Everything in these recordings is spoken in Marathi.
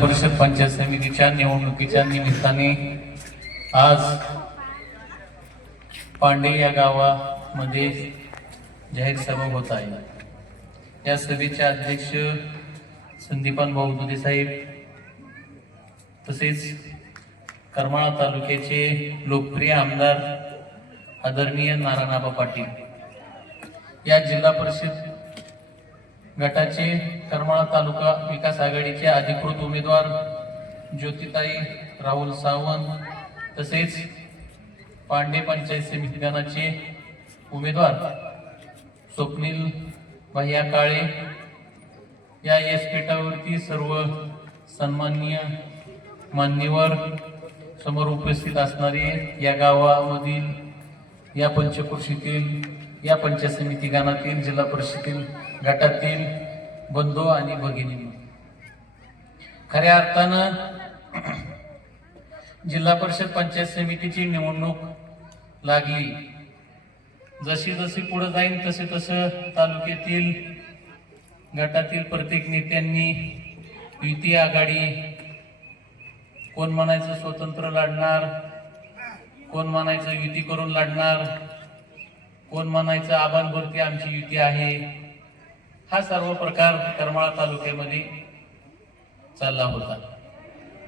परिषद पंचायत समितीच्या निवडणुकीच्या निमित्ताने आज पांडे या गावामध्ये जाहीर सभा होत आहे। या सभेचे अध्यक्ष संदीपान भाऊ दुधे साहेब, तसेच करमाळा तालुक्याचे लोकप्रिय आमदार आदरणीय नारायणआबा पाटील, या जिल्हा परिषद गटाचे करमाळा तालुका विकास आघाडीचे अधिकृत उमेदवार ज्योतिताई राहुल सावंत, तसेच पांडे पंचायत समिती गणाचे उमेदवार स्वप्नील भैया काळे, या व्यासपीठावरती सर्व सन्माननीय मान्यवर समोर उपस्थित असणारे, या गावामधील, या पंचक्रोशीतील, या पंचायत समिती गणातील, जिल्हा परिषदेतील गटातील बंधू आणि भगिनी, खऱ्या अर्थानं जिल्हा परिषद पंचायत समितीची निवडणूक लागली। जशी जशी पुढे जाईल तसे तसं तालुक्यातील गटातील प्रत्येक नेत्यांनी युती आघाडी, कोण म्हणायचं स्वतंत्र लढणार, कोण म्हणायचं युती करून लढणार, कोण म्हणायचं आबांवरती आमची युती आहे, हा सर्व प्रकार करमाळा तालुक्यामध्ये चालला होता।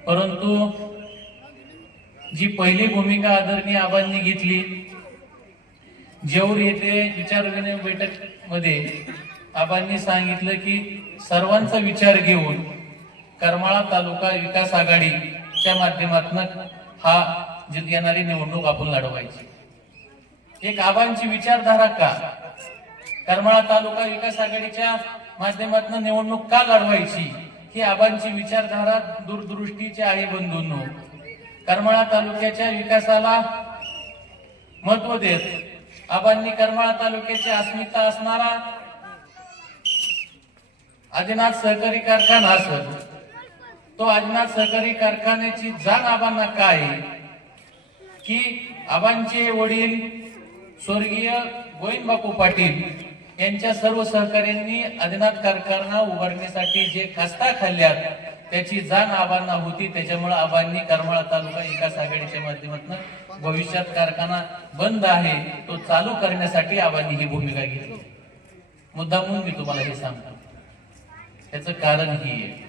परंतु जी पहिली भूमिका आदरणीय आबांनी घेतली, जेऊर येथे विचारविनिमय बैठक मध्ये आबांनी सांगितलं की सर्वांचा विचार घेऊन करमाळा तालुका विकास आघाडीच्या माध्यमातून हा येणारी निवडणूक आपण लढवायची। एक आबांची विचारधारा का, करमाळा तालुका विकास आघाडीच्या माध्यमातून निवडणूक का लढवायची, ही आबांची विचारधारा दूरदृष्टीची आहे। बंधूंनो, करमाळा तालुक्याच्या विकासाला महत्व देत आबांनी करमाळा तालुक्याची अस्मिता असणारा आदिनाथ सहकारी कारखाना असेल, तो आदिनाथ सहकारी कारखान्याची जाण आबांना काय की आबांचे वडील स्वर्गीय गोविंद बापू पाटील यांच्या सर्व सहकार्यांनी आदिनाथ कारखाना उभारण्यासाठी जे खस्ता खाल्ल्यात त्याची जाण आबांना होती। त्याच्यामुळे आबांनी करमाळा तालुका विकास आघाडीच्या माध्यमातून भविष्यात कारखाना बंद आहे तो चालू करण्यासाठी आबांनी ही भूमिका घेतली। मुद्दामून मी तुम्हाला हे सांगतो, त्याचं कारण ही आहे,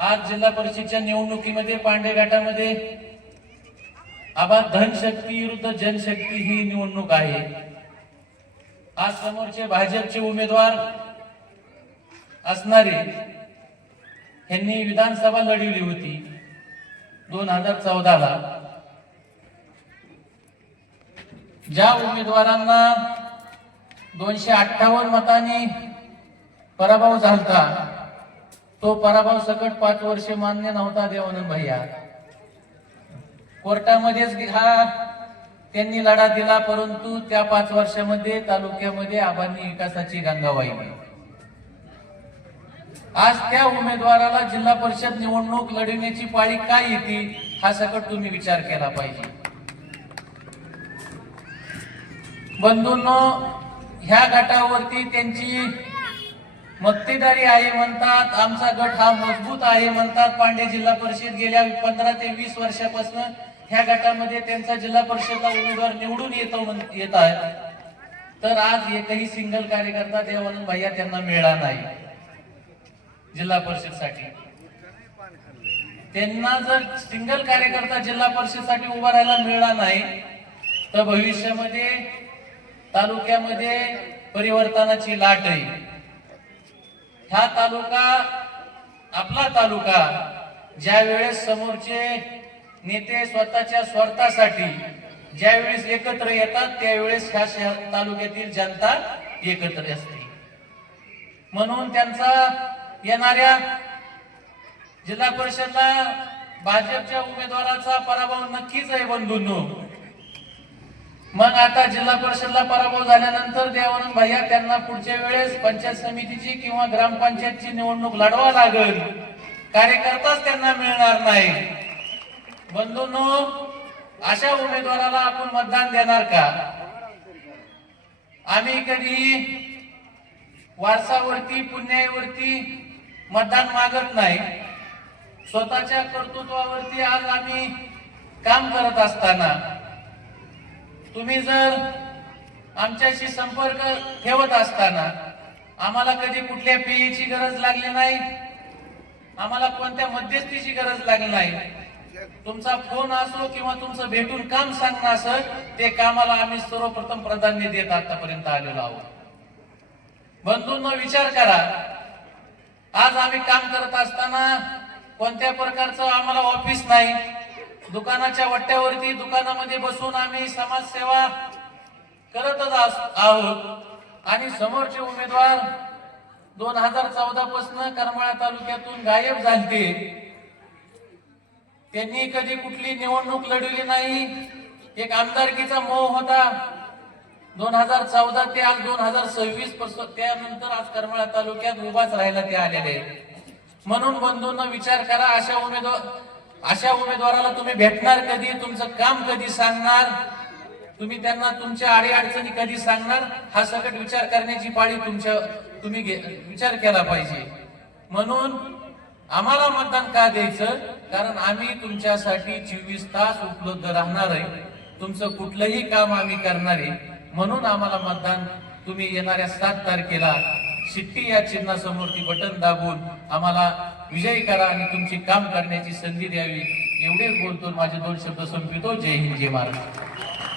आज जिल्हा परिषदेच्या निवडणुकीमध्ये पांडे गटामध्ये आबा धनशक्ती विरुद्ध जनशक्ती ही निवडणूक आहे। आज समोरचे भाजपचे उमेदवार असणारे यांनी विधानसभा लढवली होती 2014 ला। ज्या उमेदवारांना 258 मतांनी पराभव झाला, तो पराभव सकट 5 वर्ष मान्य नव्हता देवानंद भैया। कोर्टामध्येच हा त्यांनी लढा दिला, परंतु त्या 5 वर्षामध्ये तालुक्यामध्ये आबांनी विकासाची गंगा वाहिली। आज त्या उमेदवाराला जिल्हा परिषद निवडणूक लढवण्याची पाळी काय येते, हा सकट तुम्ही विचार केला पाहिजे। बंधूंनो, ह्या गटावरती त्यांची मक्तेदारी आहे म्हणतात, आमचा गट हा मजबूत आहे म्हणतात। पांडे जिल्हा परिषद गेल्या 15 ते 20 वर्षापासून ह्या गटामध्ये त्यांचा जिल्हा परिषदला उमेदवार निवडून येत आहे, तर आज एकही सिंगल कार्यकर्ता देवानंद भैया त्यांना मिळाला नाही जिल्हा परिषदसाठी। त्यांना जर सिंगल कार्यकर्ता जिल्हा परिषदसाठी उभा राहायला मिळाला नाही, तर भविष्यामध्ये तालुक्यामध्ये परिवर्तनाची लाट आहे। हा तालुका, आपला तालुका, ज्या वेळेस समोरचे नेते स्वतःच्या स्वार्थासाठी ज्या वेळेस एकत्र येतात, त्यावेळेस ह्या तालुक्यातील जनता एकत्र असते। म्हणून त्यांचा येणाऱ्या जिल्हा परिषदला भाजपच्या उमेदवाराचा पराभव नक्कीच आहे बंधूंनो। मग आता जिल्हा परिषदला पराभव झाल्यानंतर देवानंद भैया त्यांना पुढच्या वेळेस पंचायत समितीची किंवा ग्रामपंचायतची निवडणूक लढवा लागेल, कार्यकर्ताच त्यांना मिळणार नाही। बंधूंनो, अशा उमेदवाराला आपण मतदान देणार का? आम्ही कधी वारसावरती पुण्यावरती मतदान मागत नाही, स्वतःच्या कर्तृत्वावरती आज आम्ही काम करत असताना तुम्ही जर आमच्याशी संपर्क ठेवत असताना आम्हाला कधी कुठल्या पेयीची गरज लागली नाही, आम्हाला कोणत्या मध्यस्थीची गरज लागली नाही. तुमचा फोन असो किंवा तुमचं भेटून काम सांगणं असं, ते कामाला आम्ही सर्वप्रथम प्राधान्य देत आतापर्यंत आलेलो आहोत. बंधूंनो, विचार करा, आज आम्ही काम करत असताना कोणत्या प्रकारचं आम्हाला ऑफिस नाही, दुकानाच्या वट्ट्यावरती दुकानामध्ये बसून आम्ही समाजसेवा करतच आहोत. आणि समोरचे उमेदवार 2014 पासून करमाळा तालुक्यातून गायब झाले. त्यांनी कधी कुठली निवडणूक लढवली नाही. एक आमदारकीचा मोह होता 2014 ते आज 2026 पासून, त्यानंतर आज करमाळा तालुक्यात उभाच राहायला ते आलेले. म्हणून बंधूंनो, विचार करा, अशा उमेदवाराला तुम्ही भेटणार कधी, तुमचं काम कधी सांगणार, तुम्ही त्यांना तुमच्या अडीअडचणी कधी सांगणार, हा सगळं विचार करण्याची पाळी तुम्ही विचार केला पाहिजे. म्हणून आम्हाला मतदान का द्यायचं? कारण आम्ही तुमच्यासाठी 24 तास उपलब्ध राहणार आहे. तुमचं कुठलंही काम आम्ही करणार आहे. म्हणून आम्हाला मतदान तुम्ही येणाऱ्या 7 तारखेला शिट्टी या चिन्हासमोर ती बटन दाबून आम्हाला विजयी करा आणि तुमची काम करण्याची संधी द्यावी. एवढेच बोलतो, माझे 2 शब्द संपवितो. जय हिंद, जय महाराष्ट्र.